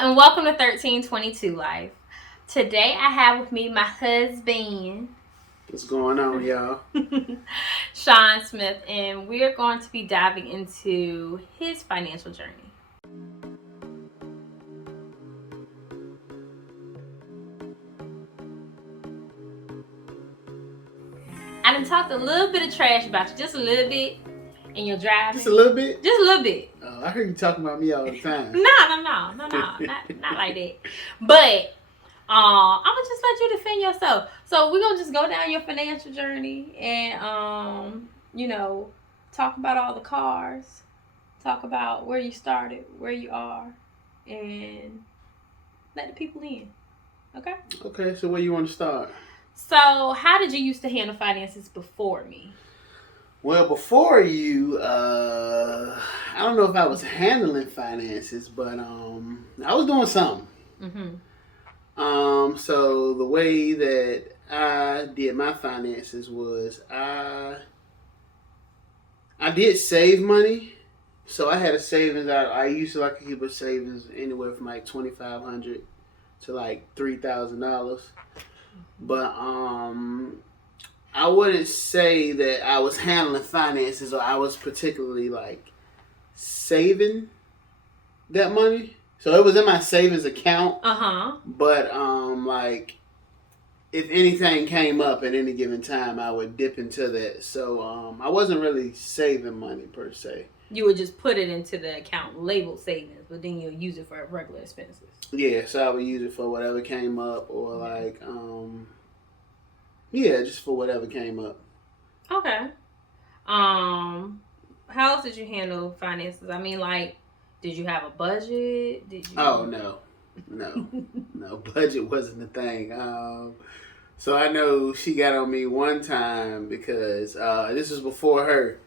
and welcome to 1322 Life. Today I have with me my husband. What's going on, y'all? Sean Smith, and we're going to be diving into his financial journey. I done talked a little bit of trash about you, just a little bit, and you're driving. Just a little bit? Just a little bit. Oh, I heard you talking about me all the time. No, not like that. But I'm gonna just let you defend yourself. So we're gonna just go down your financial journey and talk about all the cars, talk about where you started, where you are, and let the people in. Okay? Okay, so where you want to start? So how did you used to handle finances before me? Well, before you, I don't know if I was handling finances, but I was doing something. Mm-hmm. So the way that I did my finances was I did save money. So I had a savings. I used to like to keep a savings anywhere from like $2,500 to like $3,000. But I wouldn't say that I was handling finances or I was particularly like saving that money. So it was in my savings account. But like if anything came up at any given time, I would dip into that. So I wasn't really saving money per se. You would just put it into the account labeled savings, but then you'll use it for regular expenses. Yeah, so I would use it for whatever came up, or like just for whatever came up. Okay. How else did you handle finances? I mean, like, did you have a budget? Did you? Oh no. Budget wasn't the thing. So I know she got on me one time because this was before her.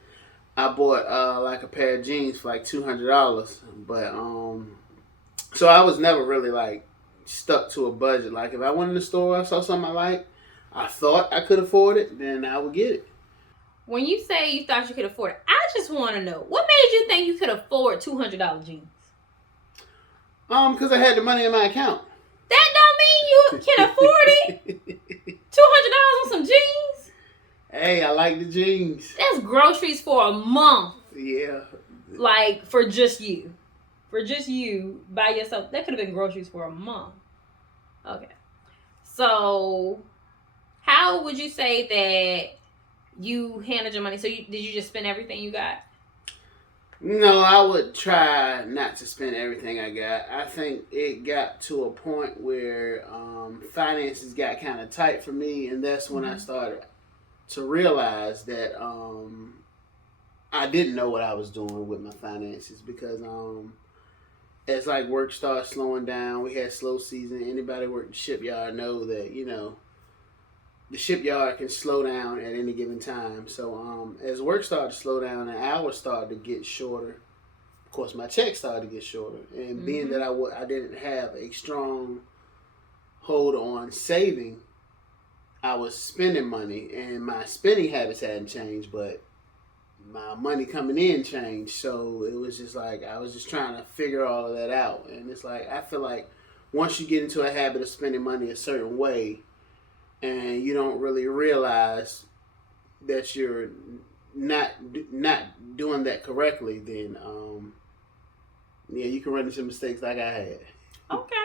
I bought like a pair of jeans for like $200, but so I was never really like stuck to a budget. Like if I went in the store, I saw something I liked, I thought I could afford it, then I would get it. When you say you thought you could afford it, I just want to know what made you think you could afford $200 jeans? Because I had the money in my account. That don't mean you can afford it. $200 on some jeans? Hey, I like the jeans. That's groceries for a month. Yeah. Like for just you. For just you by yourself. That could have been groceries for a month. Okay. So how would you say that you handled your money? So did you just spend everything you got? No, I would try not to spend everything I got. I think it got to a point where finances got kind of tight for me, and that's when I started to realize that I didn't know what I was doing with my finances because as like work started slowing down, we had slow season. Anybody work the shipyard know that, the shipyard can slow down at any given time. So as work started to slow down and hours started to get shorter, of course my check started to get shorter. And being that I didn't have a strong hold on saving, I was spending money, and my spending habits hadn't changed, but my money coming in changed. So it was just like I was just trying to figure all of that out. And it's like I feel like once you get into a habit of spending money a certain way, and you don't really realize that you're not doing that correctly, then you can run into mistakes like I had. Okay.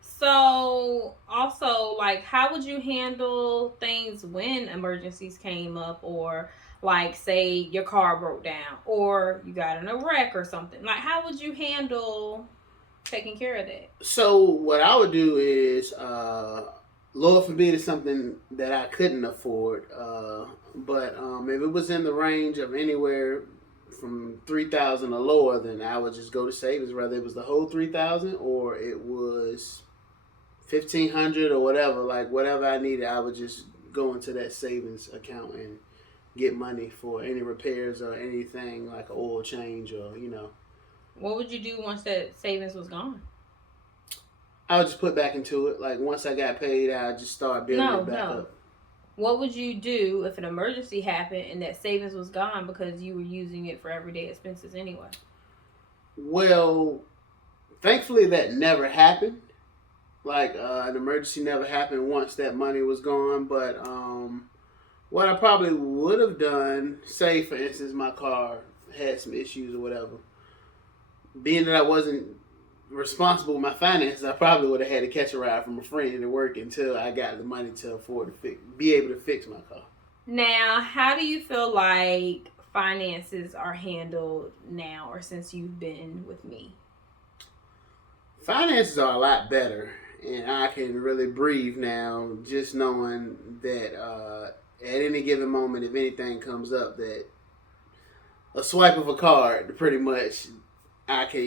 So also, like, how would you handle things when emergencies came up, or like say your car broke down or you got in a wreck or something? Like, how would you handle taking care of that? So what I would do is Lord forbid it's something that I couldn't afford, but if it was in the range of anywhere from $3,000 or lower, then I would just go to savings, whether it was the whole $3,000 or it was $1,500 or whatever. Like whatever I needed, I would just go into that savings account and get money for any repairs or anything like an oil change or What would you do once that savings was gone? I would just put back into it. Like once I got paid, I just start building it back up. What would you do if an emergency happened and that savings was gone because you were using it for everyday expenses anyway? Well, Thankfully, that never happened. Like, an emergency never happened once that money was gone. But what I probably would have done, say, for instance, my car had some issues or whatever, being that I wasn't responsible with my finances, I probably would have had to catch a ride from a friend to work until I got the money to afford to be able to fix my car. Now, how do you feel like finances are handled now or since you've been with me? Finances are a lot better, and I can really breathe now just knowing that at any given moment, if anything comes up, that a swipe of a card, pretty much, I can,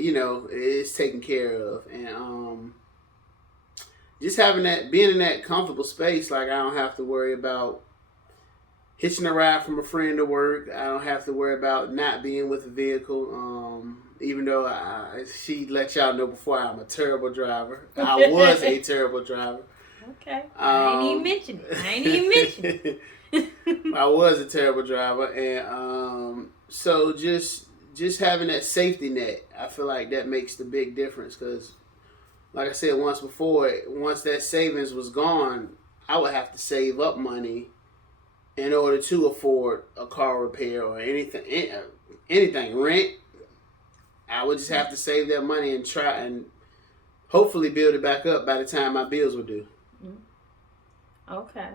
it's taken care of. And just having that, being in that comfortable space, like I don't have to worry about hitching a ride from a friend to work. I don't have to worry about not being with a vehicle. Even though she let y'all know before, I'm a terrible driver. I was a terrible driver. Okay. I ain't even mentioned it. I was a terrible driver. And so just having that safety net, I feel like that makes the big difference. Because, like I said once before, once that savings was gone, I would have to save up money in order to afford a car repair or anything, rent. I would just have to save that money and try and hopefully build it back up by the time my bills were due. Okay.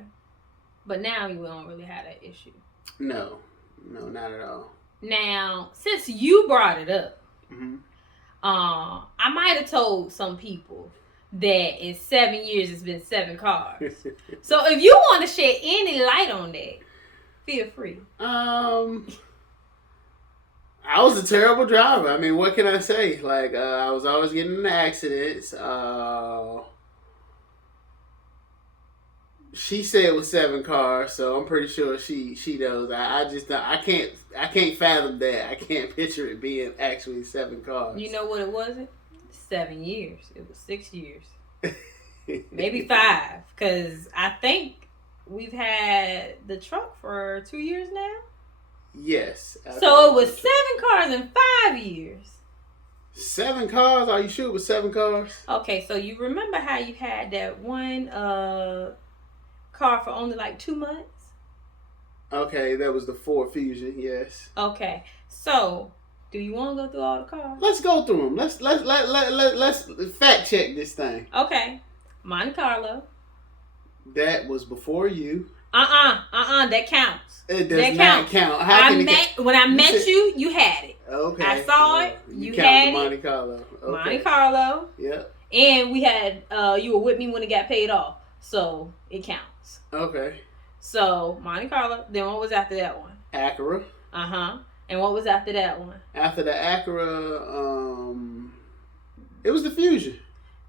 But now you don't really have that issue. No, not at all. Now, since you brought it up, I might have told some people that in 7 years it's been 7 cars. So if you want to shed any light on that, feel free. I was a terrible driver. I mean, what can I say? Like, I was always getting in accidents. She said it was 7 cars, so I'm pretty sure she knows. I can't fathom that. I can't picture it being actually 7 cars. You know what it wasn't? 7 years. It was 6 years. Maybe 5, because I think we've had the truck for 2 years now. Yes. So it was 7 cars in 5 years. 7 cars? Are you sure it was 7 cars? Okay, so you remember how you had that one car for only like 2 months? Okay, that was the Ford Fusion. Yes. Okay, so do you want to go through all the cars? Let's go through them. Let's fact check this thing. Okay, Monte Carlo. That was before you. That counts. It does not count. When I met you, you had it. Okay. I saw it. You count had the Monte Carlo. Okay. Monte Carlo. Yep. And we had you were with me when it got paid off, so it counts. Okay. So Monte Carlo. Then what was after that one? Acura. And what was after that one? After the Acura, it was the Fusion.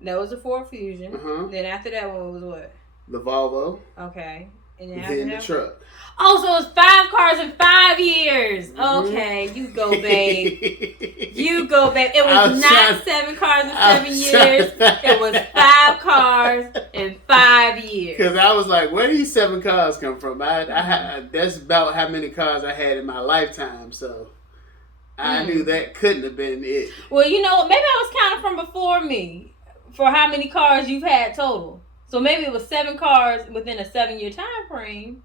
That was the Ford Fusion. Then after that one was what? The Volvo. Okay. And then the truck. Oh, so it's 5 cars in 5 years. Okay, you go, babe. You go, babe. It was not 7 cars in 7 years. It was 5 cars in 5 years. Because I was like, where do these 7 cars come from? That's about how many cars I had in my lifetime. So I knew that couldn't have been it. Well, you know what? Maybe I was counting from before me for how many cars you've had total. So maybe it was 7 cars within a 7-year time frame.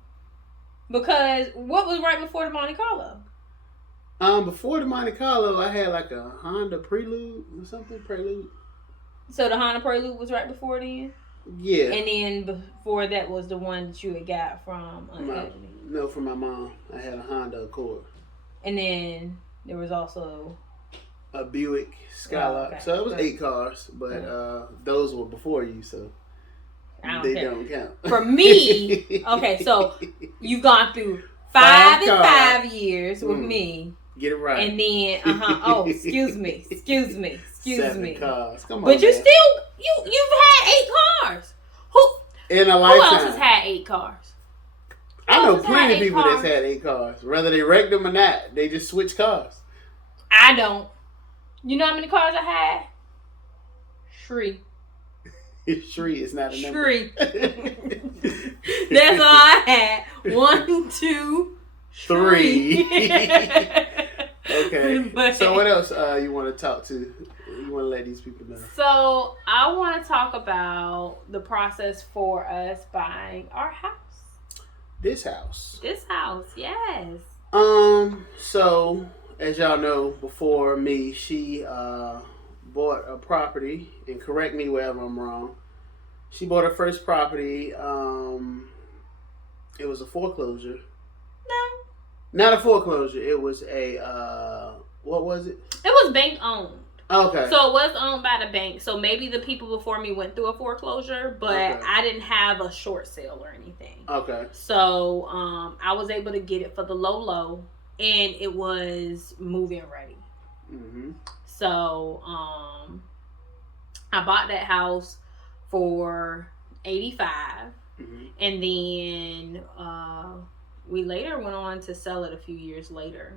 Because what was right before the Monte Carlo? Before the Monte Carlo, I had like a Honda Prelude or something. Prelude. So the Honda Prelude was right before then? Yeah. And then before that was the one that you had got from No, from my mom. I had a Honda Accord. And then there was also a Buick Skylark. Oh, okay. So it was 8 cars, but those were before you, so they don't count. For me, okay, so you've gone through 5 in 5 years with me. Get it right. And then, oh, excuse me. 7 cars. Come on, but you still, you've had 8 cars. In a lifetime. Who else has had 8 cars? I know plenty of people that's had 8 cars. Whether they wrecked them or not, they just switch cars. I don't. You know how many cars I had? 3. 3 is not a number. 3. That's all I had. 1, 2, 3. Okay. So what else you want to talk to You want to let these people know? So I want to talk about the process for us buying our house. This house. This house, yes. So as y'all know, before me, she bought a property, and correct me wherever I'm wrong. She bought her first property. It was a foreclosure. No. Not a foreclosure. It was a what was it? It was bank owned. Okay. So it was owned by the bank. So maybe the people before me went through a foreclosure, but Okay. I didn't have a short sale or anything. Okay. So I was able to get it for the low, and it was move-in ready. Mm-hmm. So I bought that house for $85, Mm-hmm. and then we later went on to sell it a few years later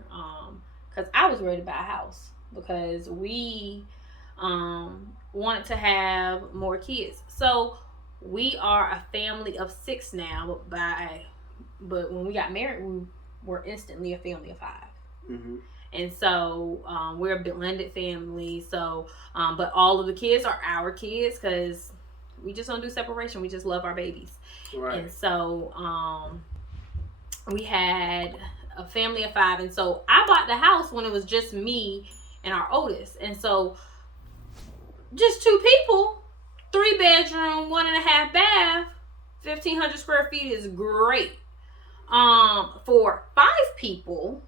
because I was ready to buy a house because we wanted to have more kids. So we are a family of 6 now, but when we got married, we were instantly a family of 5. Mm-hmm. And so we're a blended family. So, but all of the kids are our kids because we just don't do separation. We just love our babies. Right. And so we had a family of 5. And so I bought the house when it was just me and our oldest. And so just 2 people, 3 bedroom, 1.5 bath, 1,500 square feet is great. For 5 people,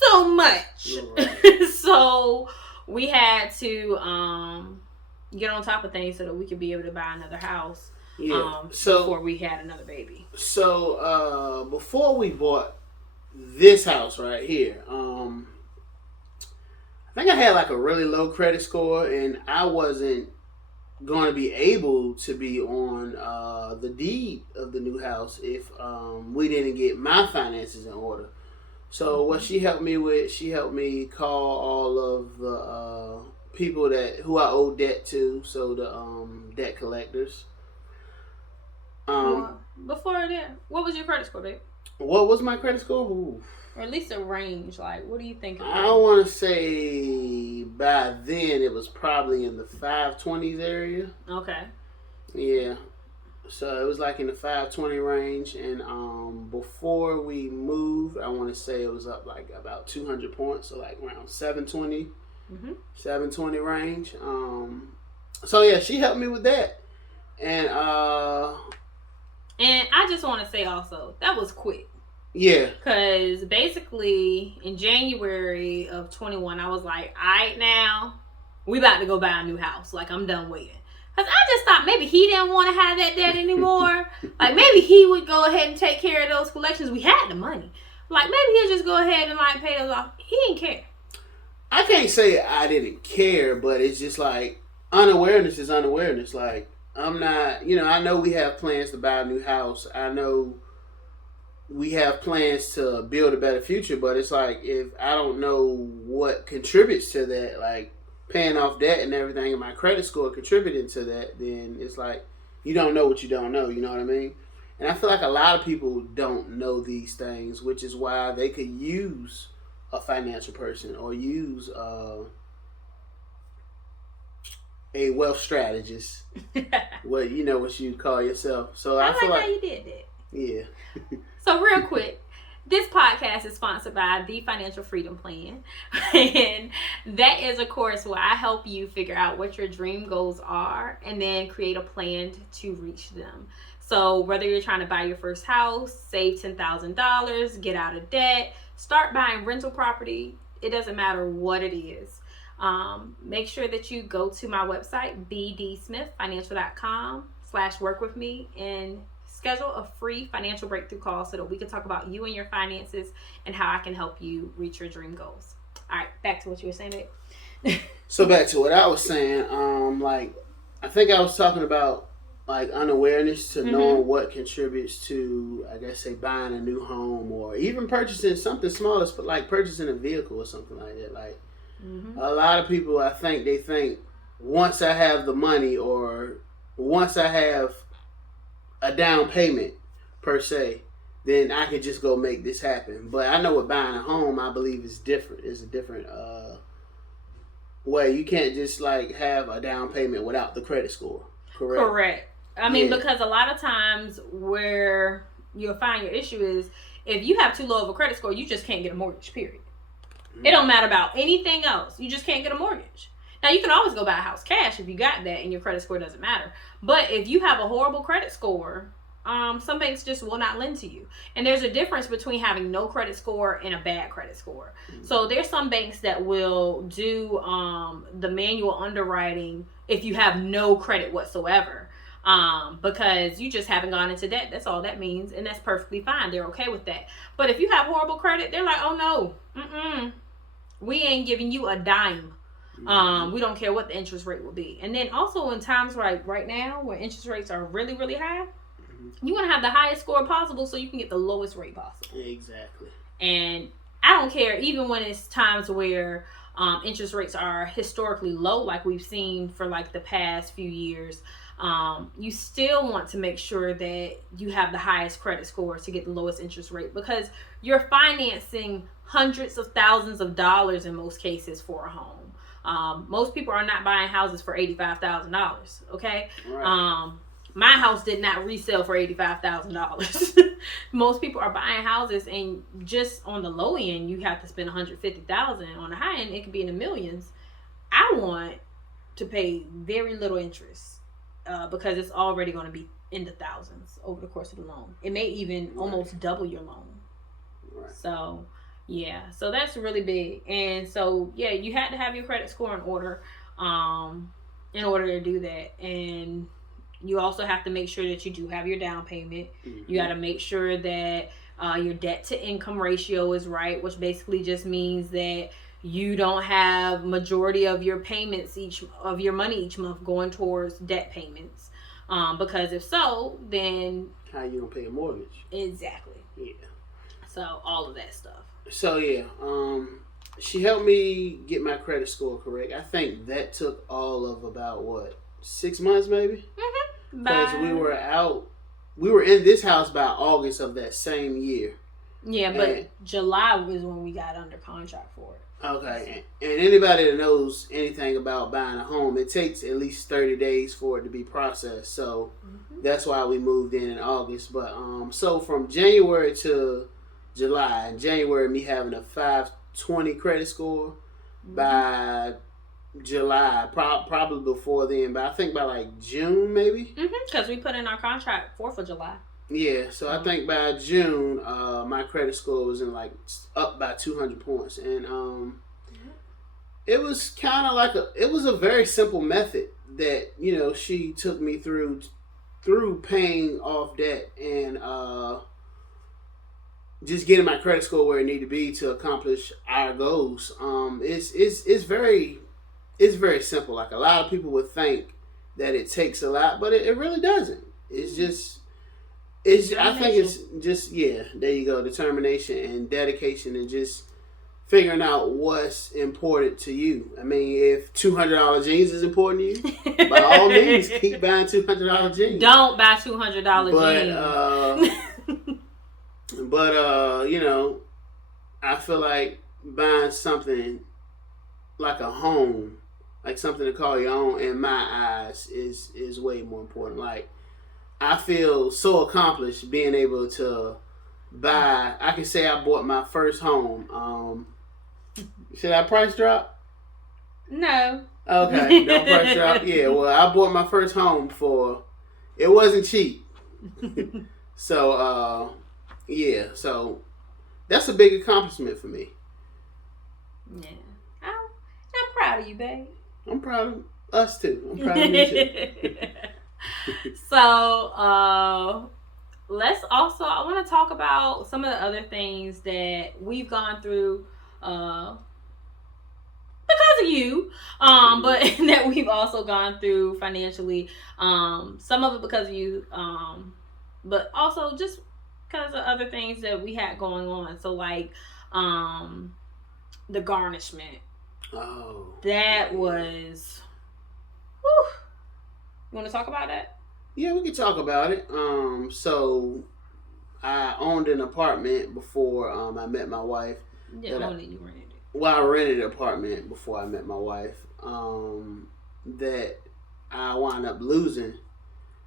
so much. Right. So we had to get on top of things so that we could be able to buy another house. Yeah. Before we had another baby. So before we bought this house right here, I think I had like a really low credit score, and I wasn't going to be able to be on the deed of the new house if we didn't get my finances in order. So what she helped me with, she helped me call all of the people who I owe debt to, so the debt collectors. Before that, what was your credit score, babe? What was my credit score? Ooh. Or at least a range. Like, what do you think? I want to say by then it was probably in the 520s area. Okay. Yeah. So it was like in the 520 range, and before we moved, I want to say it was up like about 200 points, so like around 720, 720 range. So yeah, she helped me with that, and I just want to say also that was quick. Yeah. Because basically in January of 21, I was like, all right, now we about to go buy a new house. Like, I'm done waiting. Because I just thought maybe he didn't want to have that debt anymore. Like, maybe he would go ahead and take care of those collections. We had the money. Like, maybe he'll just go ahead and, like, pay those off. He didn't care. I can't say I didn't care, but it's just like, unawareness is unawareness. Like, I'm not, I know we have plans to buy a new house. I know we have plans to build a better future, but it's like, if I don't know what contributes to that, like, paying off debt and everything, and my credit score contributing to that, then it's like you don't know what you don't know. You know what I mean? And I feel like a lot of people don't know these things, which is why they could use a financial person or use a wealth strategist. What you call yourself. So I feel like how you did that. Yeah. So real quick. This podcast is sponsored by the Financial Freedom Plan. And that is a course where I help you figure out what your dream goals are and then create a plan to reach them. So whether you're trying to buy your first house, save $10,000, get out of debt, start buying rental property, it doesn't matter what it is. Make sure that you go to my website, bdsmithfinancial.com/work-with-me, and schedule a free financial breakthrough call so that we can talk about you and your finances and how I can help you reach your dream goals. All right, back to what you were saying, babe. So back to what I was saying, I think I was talking about like unawareness to knowing what contributes to, I guess, say buying a new home or even purchasing something small, like purchasing a vehicle or something like that. Like a lot of people, I think they think once I have the money or once I have a down payment per se, then I could just go make this happen. But I know with buying a home, I believe is different. It's a different Well, you can't just like have a down payment without the credit score. Correct. Correct. I mean, because a lot of times where you'll find your issue is if you have too low of a credit score, you just can't get a mortgage, period. It don't matter about anything else. You just can't get a mortgage. Now, you can always go buy a house cash if you got that and your credit score doesn't matter. But if you have a horrible credit score, some banks just will not lend to you. And there's a difference between having no credit score and a bad credit score. So there's some banks that will do the manual underwriting if you have no credit whatsoever. Because you just haven't gone into debt. That's all that means. And that's perfectly fine. They're okay with that. But if you have horrible credit, they're like, oh no, we ain't giving you a dime. We don't care what the interest rate will be. And then also in times like right now where interest rates are really, really high, you want to have the highest score possible so you can get the lowest rate possible. Exactly. And I don't care, even when it's times where interest rates are historically low, like we've seen for like the past few years. You still want to make sure that you have the highest credit score to get the lowest interest rate, because you're financing hundreds of thousands of dollars in most cases for a home. Most people are not buying houses for $85,000. Okay. Right. My house did not resell for $85,000. Most people are buying houses, and just on the low end, you have to spend $150,000. On the high end, it could be in the millions. I want to pay very little interest because it's already going to be in the thousands over the course of the loan. It may even almost double your loan. Right. So, yeah. So that's really big. And so, yeah, you had to have your credit score in order to do that. And you also have to make sure that you do have your down payment. You got to make sure that your debt to income ratio is right, which basically just means that you don't have majority of your payments of your money each month going towards debt payments. Because if so, then how you gonna pay a mortgage? Exactly. Yeah. So all of that stuff. So yeah, she helped me get my credit score correct. I think that took all of about 6 months maybe. Because we were in this house by August of that same year. Yeah, but July was when we got under contract for it. Okay, and anybody that knows anything about buying a home, it takes at least 30 days for it to be processed. So that's why we moved in August. But so from January to July, in January, me having a 520 credit score, by July, probably before then, but I think by like June maybe. Because we put in our contract 4th of July. Yeah, so I think by June, my credit score was up by 200 points, and it was kind of like it was a very simple method that she took me through paying off debt and just getting my credit score where it needed to be to accomplish our goals. It's very simple. Like, a lot of people would think that it takes a lot, but it really doesn't. I think it's just, there you go, determination and dedication, and just figuring out what's important to you. I mean, if $200 jeans is important to you, by all means, keep buying $200 jeans. Don't buy $200 jeans. But I feel like buying something like a home, like something to call your own, in my eyes, is way more important. Like, I feel so accomplished being able to buy. I can say I bought my first home. Should I price drop? No. Okay, no price drop. Yeah, well, I bought my first home it wasn't cheap. So, so that's a big accomplishment for me. Yeah. I'm proud of you, babe. I'm proud of us too. I'm proud of you too. So, I want to talk about some of the other things that we've gone through because of you, but that we've also gone through financially. Some of it because of you, but also just because of other things that we had going on. So, like, the garnishment. Oh. That was... Whew. You want to talk about that? Yeah, we can talk about it. So I owned an apartment before I met my wife. Yeah, you rented it. well, I rented an apartment before I met my wife. That I wound up losing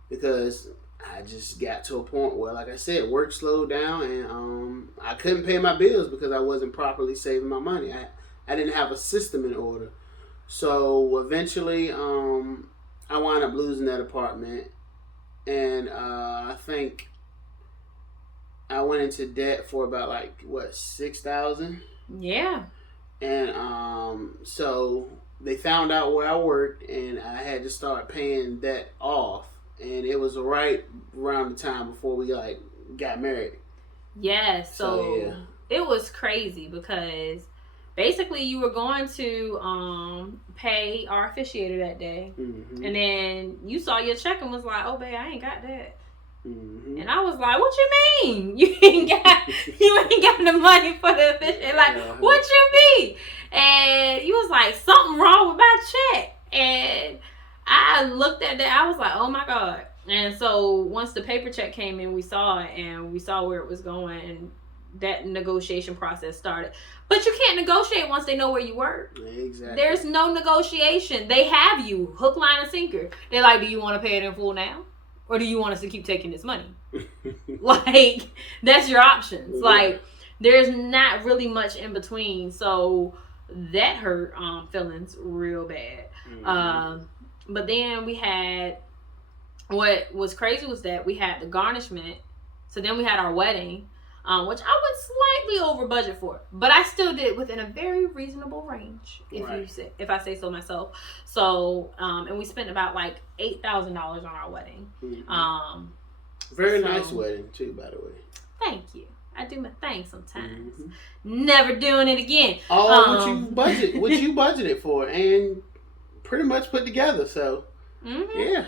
because I just got to a point where, like I said, work slowed down and I couldn't pay my bills because I wasn't properly saving my money. I didn't have a system in order. So eventually, I wound up losing that apartment, and I think I went into debt for about like what, 6,000. Yeah. And so they found out where I worked, and I had to start paying that off. And it was right around the time before we like got married. Yeah. So it was crazy because basically you were going to pay our officiator that day, and then you saw your check and was like, "Oh, babe, I ain't got that." And I was like, "What you mean? You ain't got the money for the officiator? Like, what you mean?" And you was like, "Something wrong with my check." And I looked at that. I was like, "Oh my God." And so once the paper check came in, we saw it and we saw where it was going, and that negotiation process started. But you can't negotiate once they know where you work. Exactly. There's no negotiation. They have you hook, line, and sinker. They're like, "Do you want to pay it in full now? Or do you want us to keep taking this money?" Like, that's your options. Yeah. Like, there's not really much in between. So that hurt feelings real bad. But then we had, what was crazy was that we had the garnishment. So then we had our wedding, which I went slightly over budget for, but I still did within a very reasonable range, if I say so myself. So, and we spent about like $8,000 on our wedding. Very nice wedding too, by the way. Thank you. I do my thing sometimes. Never doing it again. What you budgeted for, and pretty much put together. So, yeah.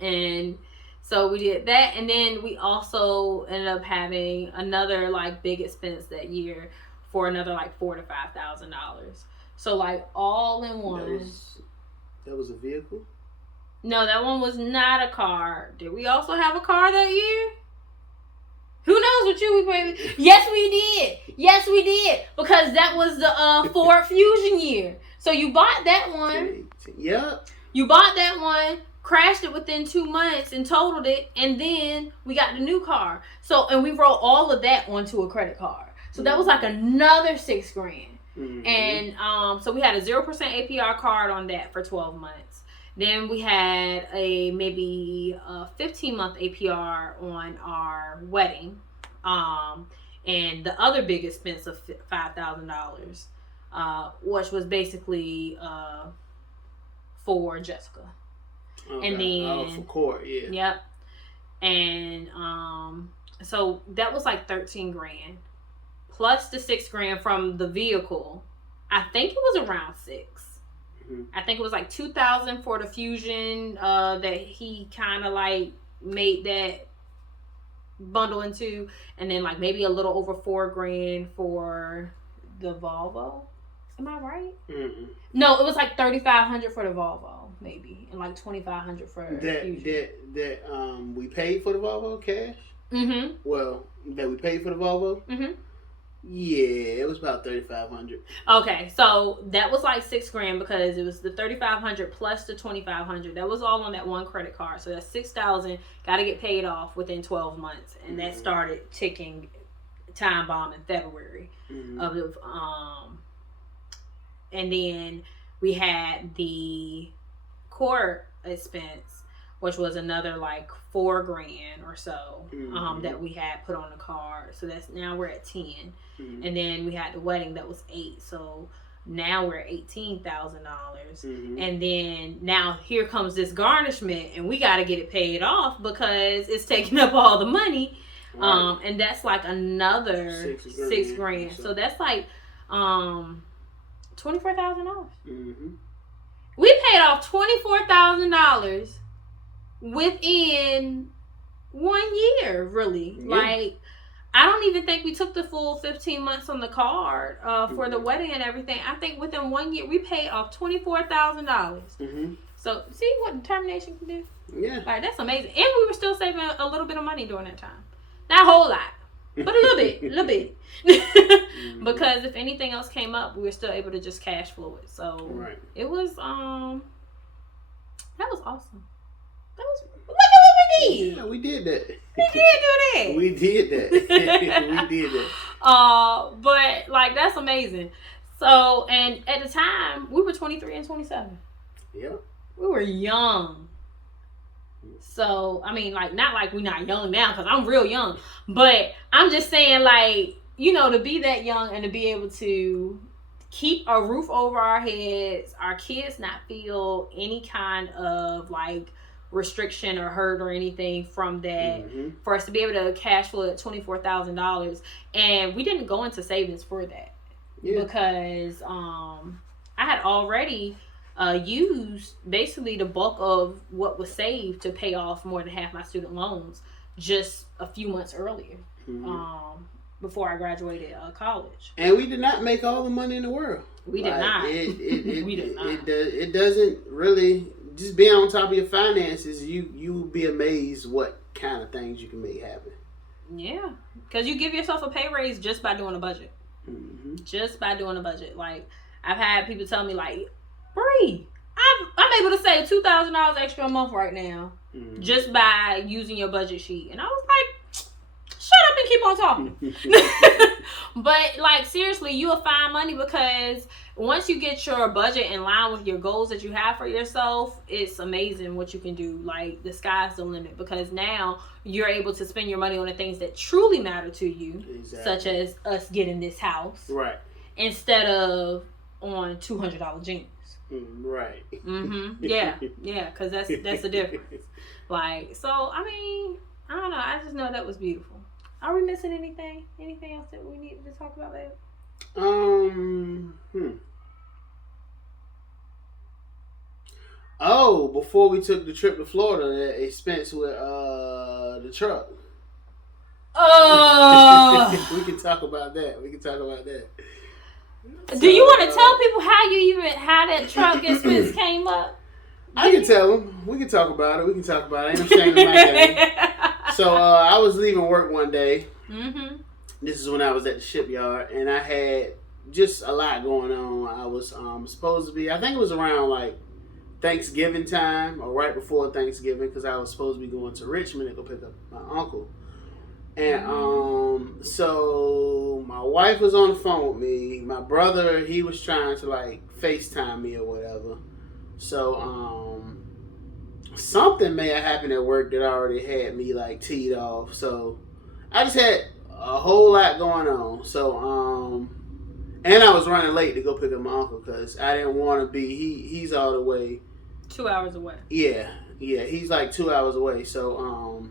And so we did that, and then we also ended up having another like big expense that year for another like $4,000 to $5,000. So like all in one. That was a vehicle? No, that one was not a car. Did we also have a car that year? Who knows what we paid? Yes, we did. Yes, we did, because that was the Ford Fusion year. So you bought that one. Yep. You bought that one. Crashed it within 2 months and totaled it, and then we got the new car. So, and we wrote all of that onto a credit card. So that was like another $6,000. And so we had a 0% APR card on that for 12 months. Then we had a maybe 15-month APR on our wedding, and the other big expense of $5,000, which was basically for Jessica. Okay. And then for court, yeah. Yep. And so that was like $13,000 plus the $6,000 from the vehicle. I think it was around $6,000. I think it was like $2,000 for the Fusion that he kind of like made that bundle into, and then like maybe a little over $4,000 for the Volvo. Am I right? No, it was like $3,500 for the Volvo, maybe, and like $2,500 for Fusion. That we paid for the Volvo cash. Well, that we paid for the Volvo. Yeah, it was about $3,500. Okay, so that was like $6,000 because it was the $3,500 plus the $2,500. That was all on that one credit card. So that's $6,000. Got to get paid off within 12 months, and that started ticking time bomb in February of the and then we had the court expense, which was another like $4,000 or so that we had put on the card. So that's, now we're at 10. And then we had the wedding that was $8,000. So now we're at $18,000. And then now here comes this garnishment, and we got to get it paid off because it's taking up all the money. And that's like another $6,000. So that's like $24,000. We paid off $24,000 within 1 year, really. Yeah. Like, I don't even think we took the full 15 months on the card for the wedding and everything. I think within 1 year we paid off $24,000. So see what determination can do. Yeah, like that's amazing. And we were still saving a little bit of money during that time. Not a whole lot, but a little bit. Because if anything else came up, we were still able to just cash flow it. So it was that was awesome. That was look at what we did. Yeah, we did that. We did do that. We did that. We did that. But like that's amazing. So and at the time we were 23 and 27. Yeah. We were young. So I mean, like not like we're not young now because I'm real young, but I'm just saying like to be that young and to be able to keep a roof over our heads, our kids not feel any kind of like restriction or hurt or anything from that, for us to be able to cash flow at $24,000, and we didn't go into savings for that because I had already used basically the bulk of what was saved to pay off more than half my student loans just a few months earlier. Before I graduated college. And we did not make all the money in the world. We did not. We did not. It doesn't really, just being on top of your finances, you will be amazed what kind of things you can make happen. Yeah. Because you give yourself a pay raise just by doing a budget. Just by doing a budget. Like, I've had people tell me, like, Bri, I'm able to save $2,000 extra a month right now just by using your budget sheet. And I was like, shut up and keep on talking. But like seriously, you will find money because once you get your budget in line with your goals that you have for yourself, it's amazing what you can do. Like the sky's the limit because now you're able to spend your money on the things that truly matter to you, such as us getting this house, instead of on $200 jeans. Right. Yeah, because that's the difference. Like, so I mean, I don't know. I just know that was beautiful. Are we missing anything? Anything else that we need to talk about, babe? Oh, before we took the trip to Florida, that expense with the truck. Oh, we can talk about that. Do you want to tell people how that truck expense came up? I can tell them. We can talk about it. Ain't no shame in my game. So I was leaving work one day. This is when I was at the shipyard, and I had just a lot going on. I was supposed to be, I think it was around like Thanksgiving time or right before Thanksgiving, because I was supposed to be going to Richmond to go pick up my uncle. And so my wife was on the phone with me. My brother, he was trying to like FaceTime me or whatever. So something may have happened at work that already had me like teed off. So I just had a whole lot going on. So and I was running late to go pick up my uncle because I didn't want to be. He's all the way 2 hours away. Yeah, he's like 2 hours away. So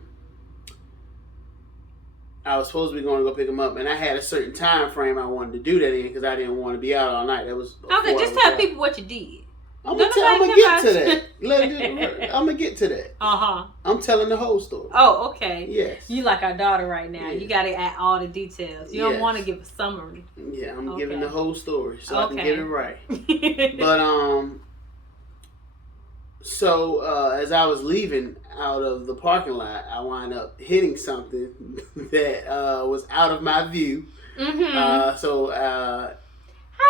I was supposed to be going to go pick him up, and I had a certain time frame I wanted to do that in because I didn't want to be out all night. That was okay. Just tell people what you did. I'm gonna get to that. I'm gonna get to that. I'm telling the whole story. Oh, okay. Yes. You like our daughter right now. You got to add all the details. You don't want to give a summary. Yeah, I'm giving the whole story so I can get it right. But so as I was leaving out of the parking lot, I wound up hitting something that was out of my view. How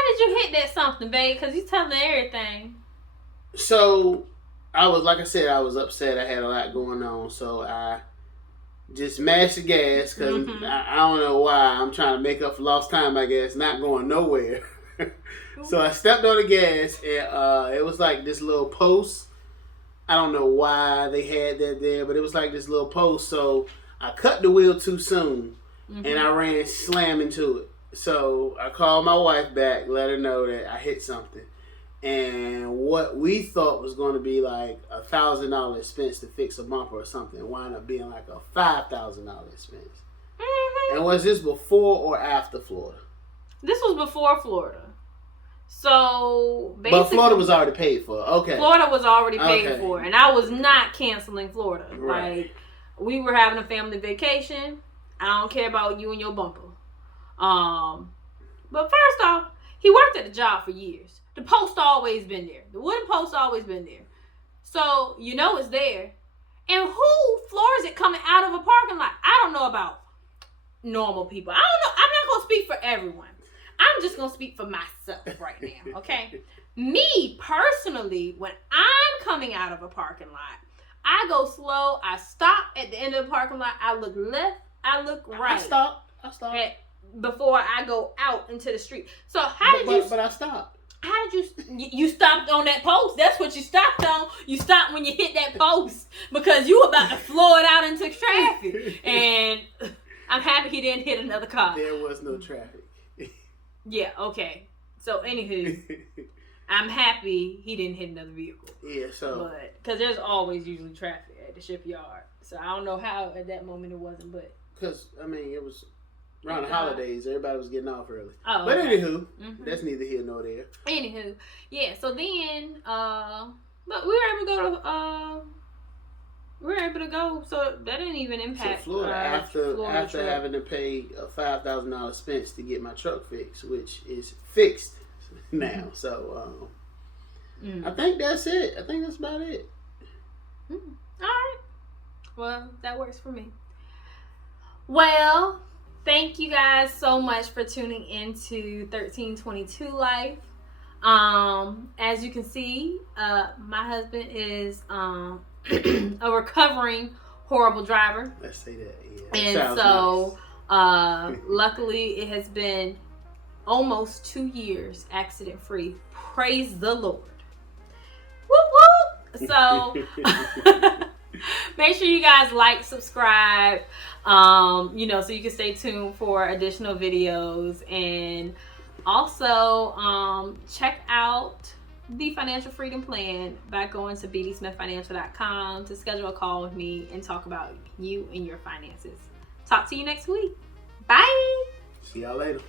did you hit that something, babe? Because you telling everything. So I was, like I said, I was upset. I had a lot going on, so I just mashed the gas because I don't know why. I'm trying to make up for lost time, I guess, not going nowhere. So I stepped on the gas, and it was like this little post. I don't know why they had that there, but it was like this little post. So I cut the wheel too soon, and I ran slam into it. So I called my wife back, let her know that I hit something. And what we thought was going to be like $1,000 expense to fix a bumper or something wound up being like a $5,000 expense. And was this before or after Florida? This was before Florida. So basically, but Florida was already paid for. Okay. Florida was already paid for, and I was not canceling Florida. Right. Like we were having a family vacation. I don't care about you and your bumper. But first off, he worked at the job for years. The post always been there. The wooden post always been there. So you know it's there. And who floors it coming out of a parking lot? I don't know about normal people. I don't know. I'm not gonna speak for everyone. I'm just gonna speak for myself right now. Okay. Me personally, when I'm coming out of a parking lot, I go slow. I stop at the end of the parking lot. I look left. I look right. I stop. Before I go out into the street. So But I stopped. How did you stopped on that post? That's what you stopped on. You stopped when you hit that post because you were about to floor it out into traffic. And I'm happy he didn't hit another car. There was no traffic. Yeah, okay. So anywho, I'm happy he didn't hit another vehicle. Yeah, so. But because there's always usually traffic at the shipyard. So I don't know how at that moment it wasn't, but. Because, I mean, it was around the holidays. Everybody was getting off early. Oh, but okay. Anywho, that's neither here nor there. Anywho, yeah, so then, but we were able to go, so that didn't even impact. So Florida, after having to pay a $5,000 expense to get my truck fixed, which is fixed now. So, I think that's it. I think that's about it. All right. Well, that works for me. Well, thank you guys so much for tuning into 1322 Life. As you can see, my husband is a recovering horrible driver. Let's say that. Yeah. And so, nice. Luckily, it has been almost 2 years accident free. Praise the Lord. Whoop whoop. So. Make sure you guys like, subscribe, so you can stay tuned for additional videos. And also, check out the Financial Freedom Plan by going to bdsmithfinancial.com to schedule a call with me and talk about you and your finances. Talk to you next week. Bye. See y'all later.